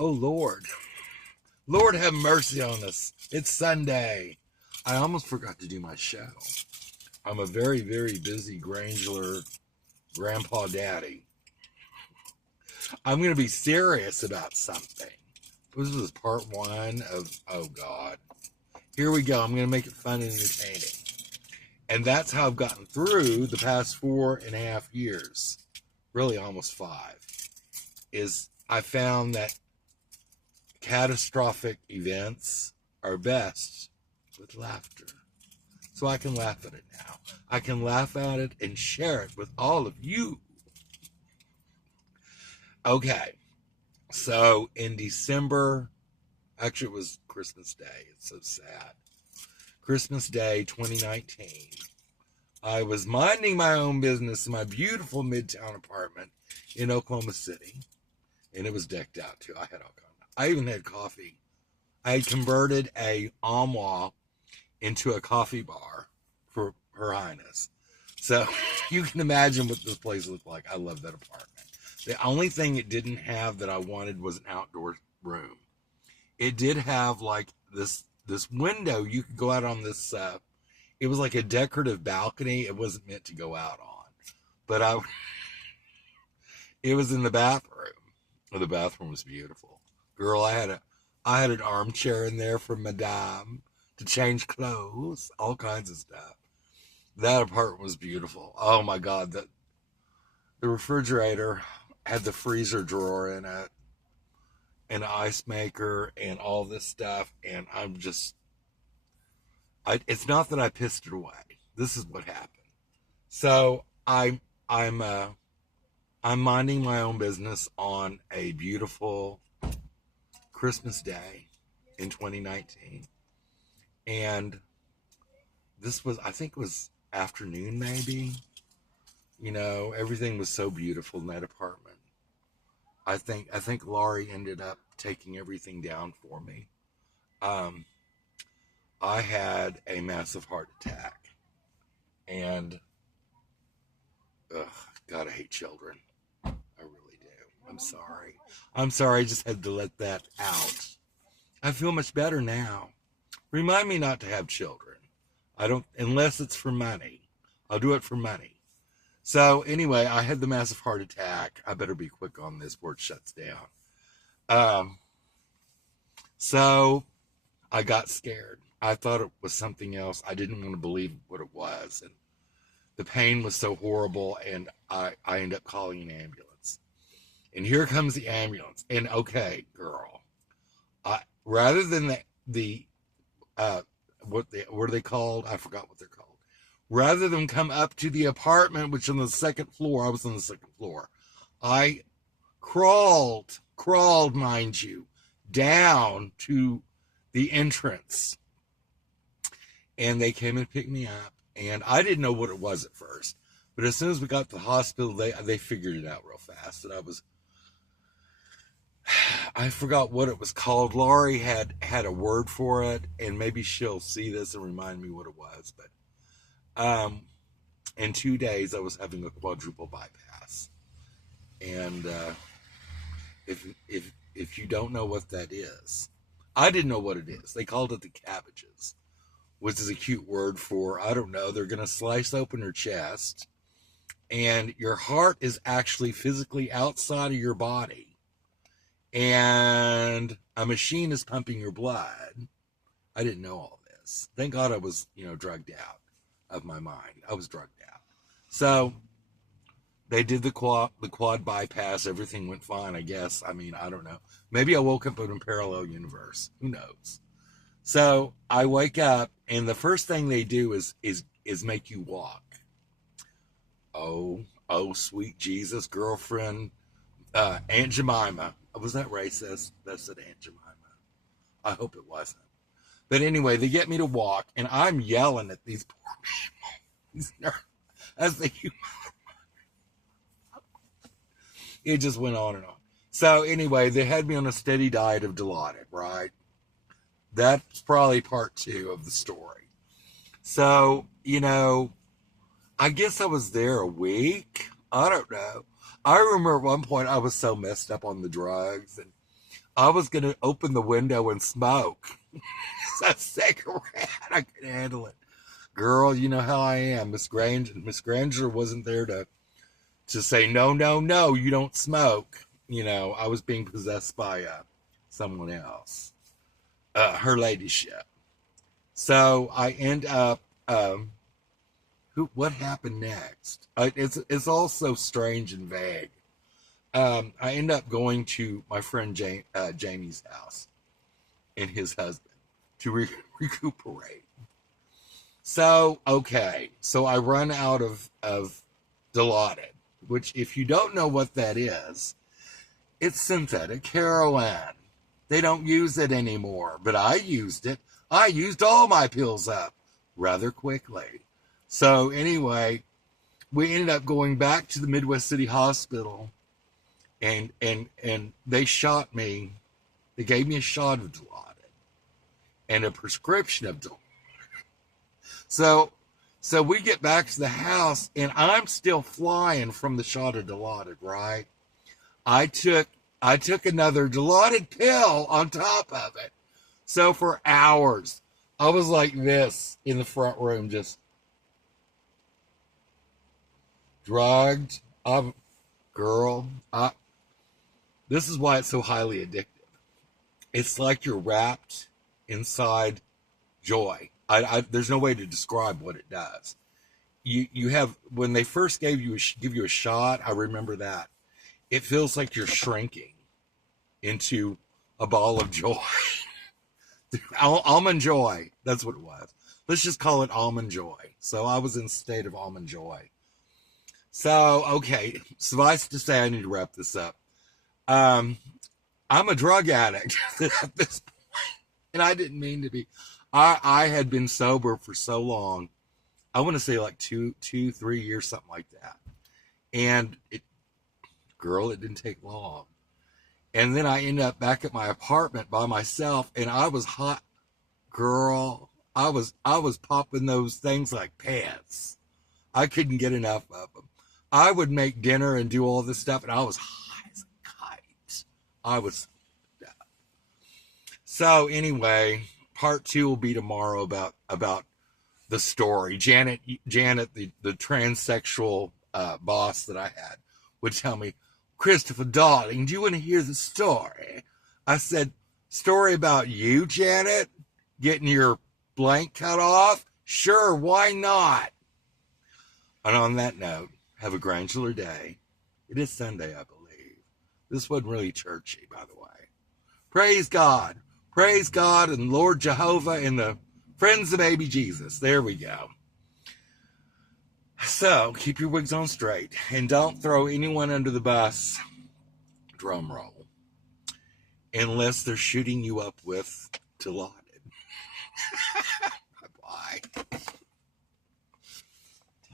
Oh, Lord. Lord have mercy on us. It's Sunday. I almost forgot to do my show. I'm a very, very busy Granger grandpa daddy. I'm going to be serious about something. This is part one of, oh God. Here we go. I'm going to make it fun and entertaining. And that's how I've gotten through the past 4.5 years, really almost 5, is I found that catastrophic events are best with laughter. So I can laugh at it now. I can laugh at it and share it with all of you. Okay, so in December, actually it was Christmas Day. It's so sad. Christmas Day 2019. I was minding my own business in my beautiful Midtown apartment in Oklahoma City. And it was decked out too. I had all kinds. I even had coffee. I had converted a armoire into a coffee bar for Her Highness. So you can imagine what this place looked like. I love that apartment. The only thing it didn't have that I wanted was an outdoor room. It did have like this window. You could go out on this, it was like a decorative balcony. It wasn't meant to go out on. But it was in the bathroom. The bathroom was beautiful. Girl, I had an armchair in there for Madame to change clothes, all kinds of stuff. That apartment was beautiful. Oh my God, the refrigerator had the freezer drawer in it, and an ice maker, and all this stuff. And it's not that I pissed it away. This is what happened. So I'm minding my own business on a beautiful Christmas Day in 2019. And this was, I think it was afternoon maybe. You know, everything was so beautiful in that apartment. I think Laurie ended up taking everything down for me. I had a massive heart attack. And, God, I hate children. I really do. I'm sorry. I just had to let that out. I feel much better now. Remind me not to have children. I don't, unless it's for money. I'll do it for money. So anyway, I had the massive heart attack. I better be quick on this before it shuts down. So I got scared. I thought it was something else. I didn't want to believe what it was. And the pain was so horrible. And I ended up calling an ambulance. And here comes the ambulance. And okay, girl, rather than what are they called? I forgot what they're called. Rather than come up to the apartment, which on the second floor, I was on the second floor. I crawled, mind you, down to the entrance. And they came and picked me up. And I didn't know what it was at first. But as soon as we got to the hospital, they figured it out real fast. And I forgot what it was called. Laurie had a word for it. And maybe she'll see this and remind me what it was. But in 2 days, I was having a quadruple bypass. And if you don't know what that is, I didn't know what it is. They called it the cabbages, which is a cute word for, I don't know, they're going to slice open your chest, and your heart is actually physically outside of your body, and a machine is pumping your blood. I didn't know all this. Thank God I was, drugged out of my mind. I was drugged out. So they did the quad bypass. Everything went fine, I guess. I mean, I don't know. Maybe I woke up in a parallel universe. Who knows? So I wake up, and the first thing they do is make you walk. Oh, sweet Jesus, girlfriend, Aunt Jemima. Was that racist? That said Aunt Jemima. I hope it wasn't. But anyway, they get me to walk, and I'm yelling at these poor people. These nerds, as they it just went on and on. So anyway, they had me on a steady diet of Dilaudid, right? That's probably part 2 of the story. So, I guess I was there a week. I don't know. I remember at one point I was so messed up on the drugs, and I was going to open the window and smoke. It's a cigarette. I couldn't handle it. Girl, you know how I am. Miss Granger wasn't there to say, no, no, no, you don't smoke. You know, I was being possessed by someone else, her ladyship. So I end up, what happened next? It's all so strange and vague. I end up going to my friend Jamie's house and his husband to recuperate. So, okay. So I run out of Dilaudid, which if you don't know what that is, it's synthetic heroin. They don't use it anymore, but I used it. I used all my pills up rather quickly. So anyway, we ended up going back to the Midwest City Hospital, and they shot me. They gave me a shot of Dilaudid and a prescription of Dilaudid. So we get back to the house, and I'm still flying from the shot of Dilaudid, right? I took another Dilaudid pill on top of it. So for hours, I was like this in the front room, just drugged. This is why it's so highly addictive. It's like you're wrapped inside joy. There's no way to describe what it does. You have, when they first give you a shot, I remember that. It feels like you're shrinking into a ball of joy. Almond joy. That's what it was. Let's just call it almond joy. So I was in a state of almond joy. So, okay, suffice to say, I need to wrap this up. I'm a drug addict at this point, and I didn't mean to be. I had been sober for so long. I want to say like 3 years, something like that. And it didn't take long. And then I ended up back at my apartment by myself, and I was hot, girl. I was popping those things like pants. I couldn't get enough of them. I would make dinner and do all this stuff, and I was high as a kite. I was. So anyway, part 2 will be tomorrow about the story. Janet, the transsexual boss that I had, would tell me, Christopher, darling, do you want to hear the story? I said, story about you, Janet? Getting your blank cut off? Sure, why not? And on that note, have a grandular day. It is Sunday, I believe. This wasn't really churchy, by the way. Praise God. Praise God and Lord Jehovah and the friends of baby Jesus. There we go. So, keep your wigs on straight and don't throw anyone under the bus, drum roll, unless they're shooting you up with Dilaudid. Bye-bye.